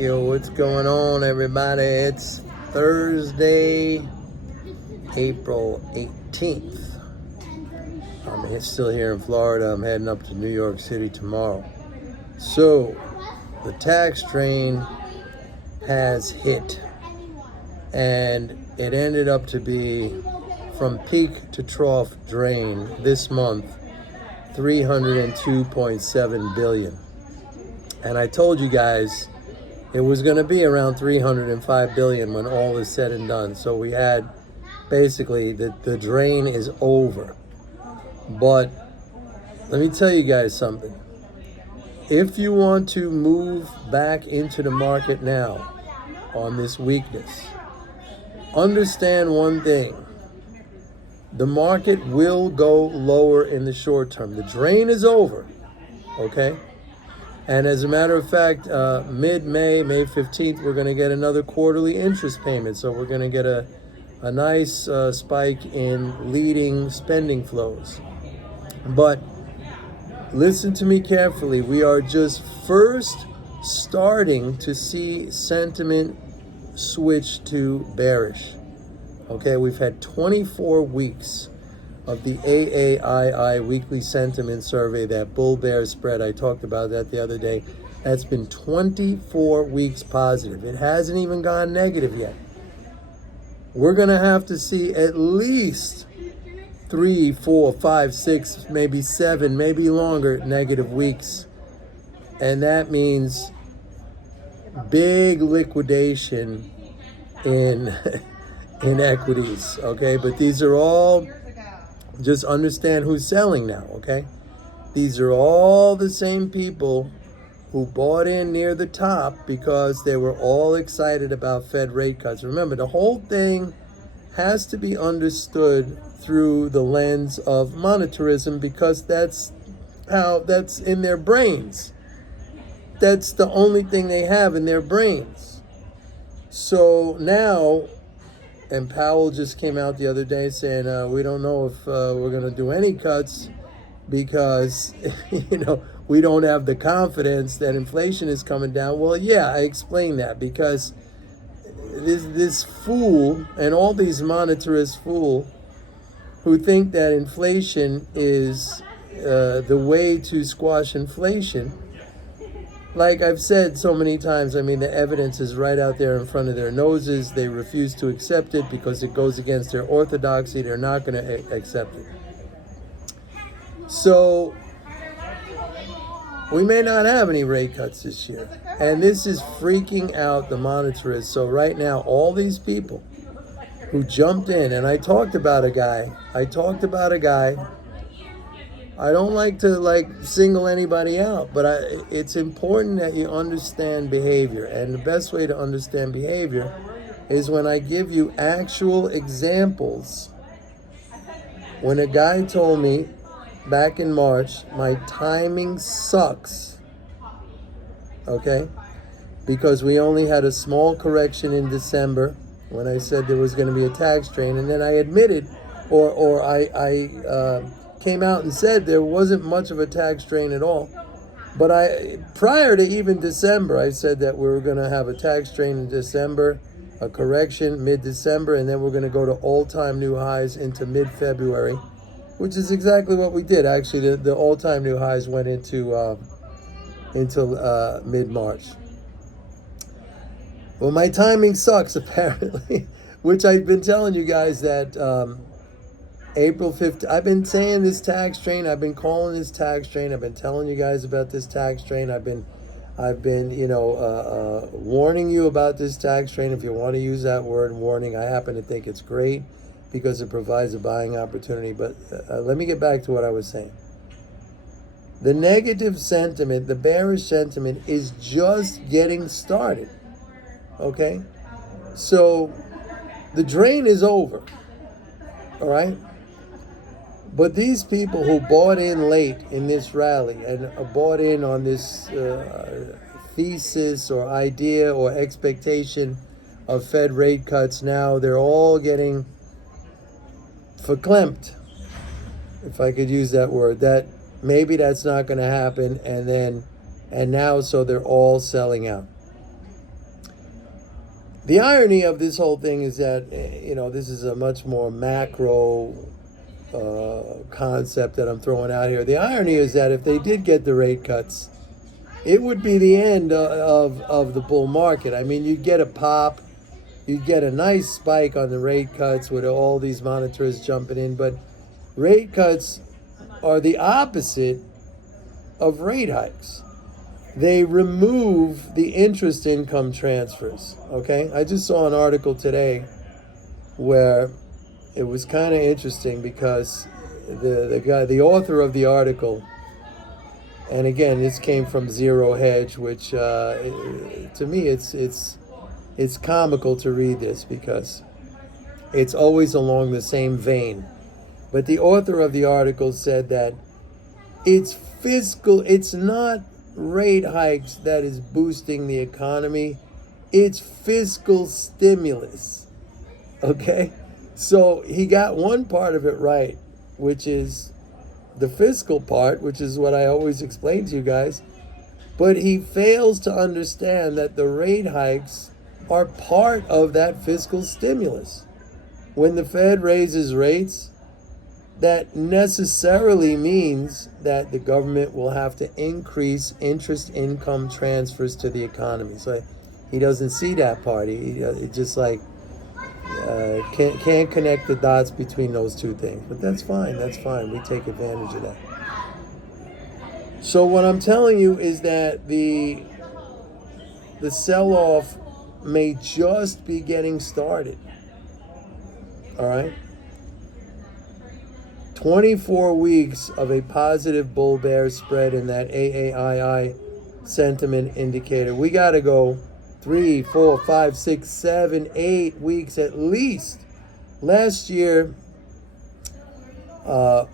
Yo, what's going on, everybody? It's Thursday, April 18th. I'm still here in Florida. I'm heading up to New York City tomorrow. So, the tax train has hit, and it ended up to be, from peak to trough drain this month, $302.7 billion. And I told you guys it was going to be around $305 billion when all is said and done. So we had basically the drain is over. But let me tell you guys something. If you want to move back into the market now on this weakness, understand one thing. The market will go lower in the short term. The drain is over, okay? And as a matter of fact, mid-May, May 15th, we're going to get another quarterly interest payment. So we're going to get a nice spike in leading spending flows. But listen to me carefully. We are just first starting to see sentiment switch to bearish. Okay, we've had 24 weeks of the AAII weekly sentiment survey, that bull-bear spread. I talked about that the other day. That's been 24 weeks positive. It hasn't even gone negative yet. We're going to have to see at least 3, 4, 5, 6, maybe 7, maybe longer negative weeks. And that means big liquidation in equities, okay? But these are all, just understand who's selling now, okay? These are all the same people who bought in near the top because they were all excited about Fed rate cuts. Remember, the whole thing has to be understood through the lens of monetarism, because that's in their brains. That's the only thing they have in their brains. So now, and Powell just came out the other day saying, we don't know if we're going to do any cuts because, we don't have the confidence that inflation is coming down. Well, yeah, I explained that because this fool and all these monetarist fool who think that inflation is the way to squash inflation. Like I've said so many times, the evidence is right out there in front of their noses. They refuse to accept it because it goes against their orthodoxy. They're not going to accept it. So we may not have any rate cuts this year. And this is freaking out the monetarists. So right now, all these people who jumped in, and I talked about a guy. I don't like to single anybody out, but it's important that you understand behavior. And the best way to understand behavior is when I give you actual examples. When a guy told me back in March, my timing sucks, okay? Because we only had a small correction in December when I said there was going to be a tax drain, and then I admitted, or I came out and said there wasn't much of a tax drain at all. But prior to even December, I said that we were going to have a tax drain in December, a correction mid-December, and then we're going to go to all-time new highs into mid-February, which is exactly what we did. Actually, the all-time new highs went into mid-March. Well, my timing sucks, apparently, which I've been telling you guys that April 5th, I've been saying this tax drain. I've been calling this tax drain. I've been telling you guys about this tax drain. I've been warning you about this tax drain. If you want to use that word, warning, I happen to think it's great because it provides a buying opportunity. But let me get back to what I was saying. The negative sentiment, the bearish sentiment, is just getting started. Okay? So the drain is over. All right? But these people who bought in late in this rally and bought in on this thesis or idea or expectation of Fed rate cuts, now they're all getting verklempt, if I could use that word, that maybe that's not going to happen, and now so they're all selling out. The irony of this whole thing is that, this is a much more macro concept that I'm throwing out here. The irony is that if they did get the rate cuts, it would be the end of the bull market. I mean, you'd get a pop, you'd get a nice spike on the rate cuts with all these monitors jumping in, but rate cuts are the opposite of rate hikes. They remove the interest income transfers, okay? I just saw an article today where it was kind of interesting because the author of the article, and again, this came from Zero Hedge, which to me it's comical to read this because it's always along the same vein. But the author of the article said that it's not rate hikes that is boosting the economy, it's fiscal stimulus. Okay? So he got one part of it right, which is the fiscal part, which is what I always explain to you guys. But he fails to understand that the rate hikes are part of that fiscal stimulus. When the Fed raises rates, that necessarily means that the government will have to increase interest income transfers to the economy. So he doesn't see that part. He just like can't connect the dots between those two things. But that's fine. That's fine. We take advantage of that. So what I'm telling you is that the sell-off may just be getting started. All right? 24 weeks of a positive bull-bear spread in that AAII sentiment indicator. We got to go 3, 4, 5, 6, 7, 8 weeks at least. Last year,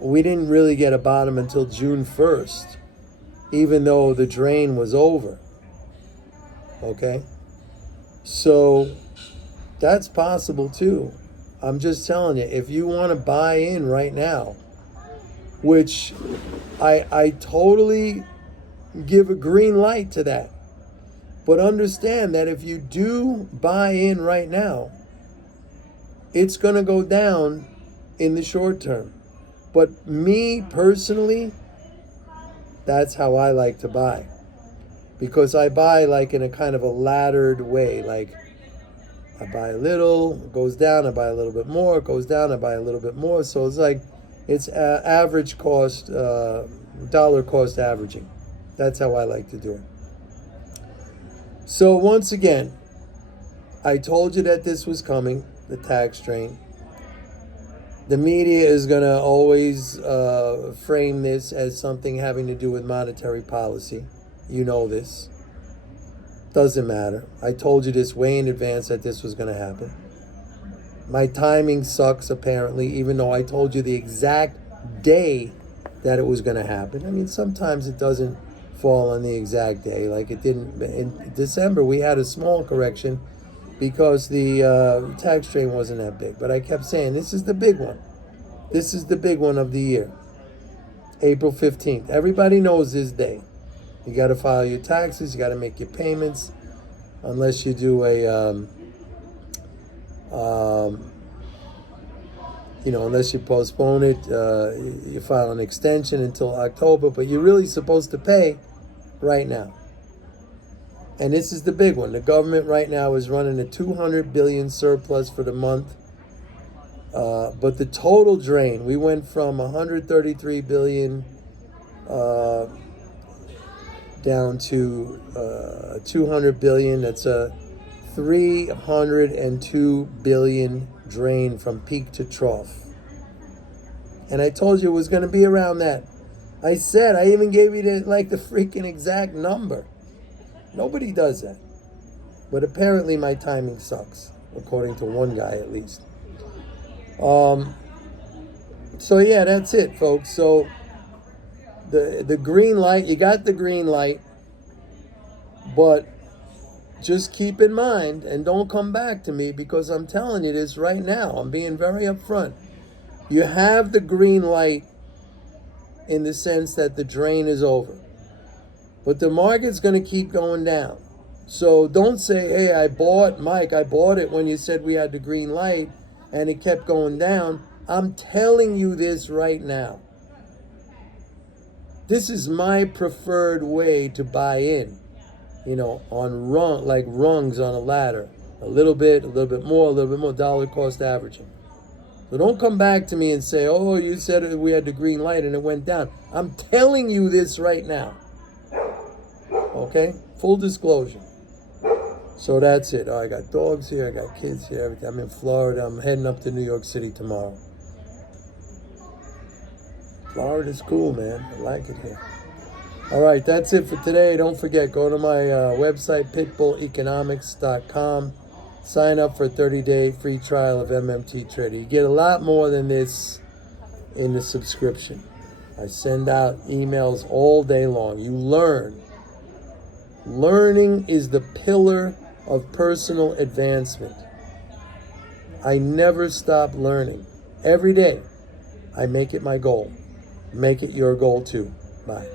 we didn't really get a bottom until June 1st, even though the drain was over. Okay? So that's possible too. I'm just telling you, if you want to buy in right now, which I totally give a green light to that. But understand that if you do buy in right now, it's going to go down in the short term. But me personally, that's how I like to buy. Because I buy like in a kind of a laddered way, like I buy a little, it goes down, I buy a little bit more, it goes down, I buy a little bit more. So it's like, it's average cost, dollar cost averaging. That's how I like to do it. So once again, I told you that this was coming, the tax drain. The media is going to always frame this as something having to do with monetary policy. You know this. Doesn't matter. I told you this way in advance that this was going to happen. My timing sucks, apparently, even though I told you the exact day that it was going to happen. I mean, sometimes it doesn't fall on the exact day. Like it didn't. In December, we had a small correction because the tax drain wasn't that big. But I kept saying, this is the big one. This is the big one of the year. April 15th. Everybody knows this day. You got to file your taxes. You got to make your payments. Unless you do unless you postpone it, you file an extension until October. But you're really supposed to pay right now. And this is the big one. The government right now is running a $200 billion surplus for the month. But the total drain, we went from $133 billion down to $200 billion. That's a $302 billion drain from peak to trough. And I told you it was going to be around that. I even gave you the freaking exact number. Nobody does that. But apparently my timing sucks, according to one guy at least. So yeah, that's it, folks. So the green light, you got the green light, but just keep in mind, and don't come back to me because I'm telling you this right now. I'm being very upfront. You have the green light in the sense that the drain is over. But the market's going to keep going down. So don't say, hey, I bought it when you said we had the green light and it kept going down. I'm telling you this right now. This is my preferred way to buy in, on rungs on a ladder. A little bit more, dollar cost averaging. So don't come back to me and say, oh, you said we had the green light and it went down. I'm telling you this right now. Okay? Full disclosure. So that's it. I got dogs here, I got kids here, everything. I'm in Florida. I'm heading up to New York City tomorrow. Florida's cool, man. I like it here. All right, that's it for today. Don't forget, go to my website, pitbulleconomics.com. Sign up for a 30-day free trial of MMT Trader. You get a lot more than this in the subscription. I send out emails all day long. You learn. Learning is the pillar of personal advancement. I never stop learning. Every day, I make it my goal. Make it your goal too. Bye.